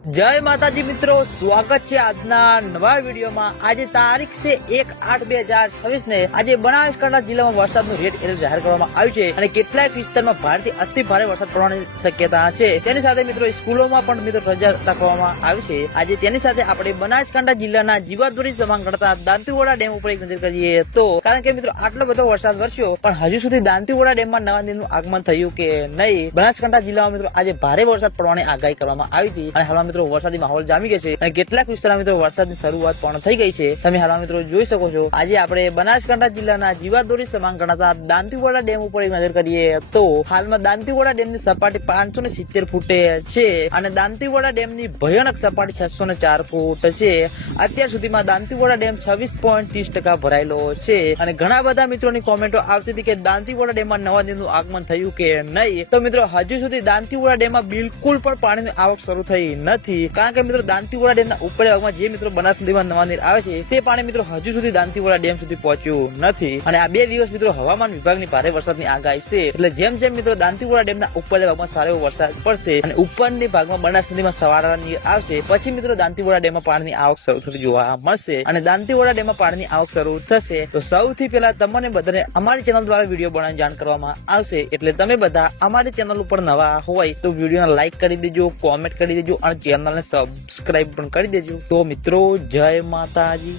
જય માતાજી મિત્રો, સ્વાગત છે આજના નવા વિડીયોમાં। આજે તારીખ છે 1/8/2026 ને આજે બનાસકાંઠા જિલ્લામાં વરસાદનું રેડ એલર્ટ જાહેર કરવામાં આવ્યું છે અને કેટલાક વિસ્તારમાં ભારેથી અતિ ભારે વરસાદ પડવાની શક્યતા છે। તેની સાથે મિત્રો સ્કૂલોમાં પણ મિત્રો રજા રાખવામાં આવી છે। આજે તેની સાથે આપણે બનાસકાંઠા જિલ્લાના જીવાદોરી સમાન ગણતા દાંતીવાડા ડેમ ઉપર એક નજર કરીએ તો, કારણ કે મિત્રો આટલો બધો વરસાદ વરસ્યો પણ હજુ સુધી દાંતીવાડા ડેમમાં નવા નીરનું આગમન થયું કે નહીં। બનાસકાંઠા જિલ્લામાં મિત્રો આજે ભારે વરસાદ પડવાની આગાહી કરવામાં આવી હતી અને હાલમાં મિત્રો વરસાદી માહોલ જામી ગયો છે અને કેટલાક વિસ્તારમાં મિત્રો વરસાદની શરૂઆત પણ થઈ ગઈ છે। તમે હાલમાં મિત્રો જોઈ શકો છો। આજે આપણે બનાસકાંઠા જિલ્લાના જીવાદોરી સમાન ગણાતા દાંતીવાડા ડેમ ઉપર એક નજર કરીએ તો હાલમાં દાંતીવાડા ડેમની સપાટી 570 ફૂટે છે અને દાંતીવાડા ડેમની ભયાનક સપાટી 604 ફૂટ છે। અત્યાર સુધીમાં દાંતીવાડા ડેમ 26.30% ભરાયેલો છે અને ઘણા બધા મિત્રોની કોમેન્ટો આવતી હતી કે દાંતીવાડા ડેમમાં નવા નીરનું આગમન થયું કે નહીં। તો મિત્રો હજુ સુધી દાંતીવાડા ડેમમાં બિલકુલ પણ પાણીની આવક શરૂ થઈ નથી, કારણ કે મિત્રો દાંતીવાડા ડેમના ઉપરના ભાગમાં જે મિત્રો બનાસ નદીમાં નવા નીર આવે છે તે પાણી મિત્રો હજુ સુધી દાંતીવાડા ડેમ સુધી પહોંચ્યું નથી અને આ 2 દિવસ મિત્રો હવામાન વિભાગની ભારે વરસાદની આગાહી છે। એટલે જેમ જેમ મિત્રો દાંતીવાડા ડેમના ઉપરના ભાગમાં સારો એવો વરસાદ પડશે અને ઉપરની ભાગમાં બનાસ નદીમાં સવારના નીર આવશે, પછી મિત્રો દાંતીવાડા ડેમમાં પાણીની આવક શરૂ થતી જોવા મળશે અને દાંતીવાડા ડેમમાં પાણીની આવક શરૂ થશે તો સૌથી પહેલા તમને બધાને અમારી ચેનલ દ્વારા વિડીયો બનાવીને જાણ કરવામાં આવશે। એટલે તમે બધા અમારી ચેનલ ઉપર નવા હોય તો વિડીયોને લાઈક કરી દેજો, કોમેન્ટ કરી દેજો અને ચેનલને સબસ્ક્રાઇબ પણ કરી દેજો। તો મિત્રો જય માતાજી।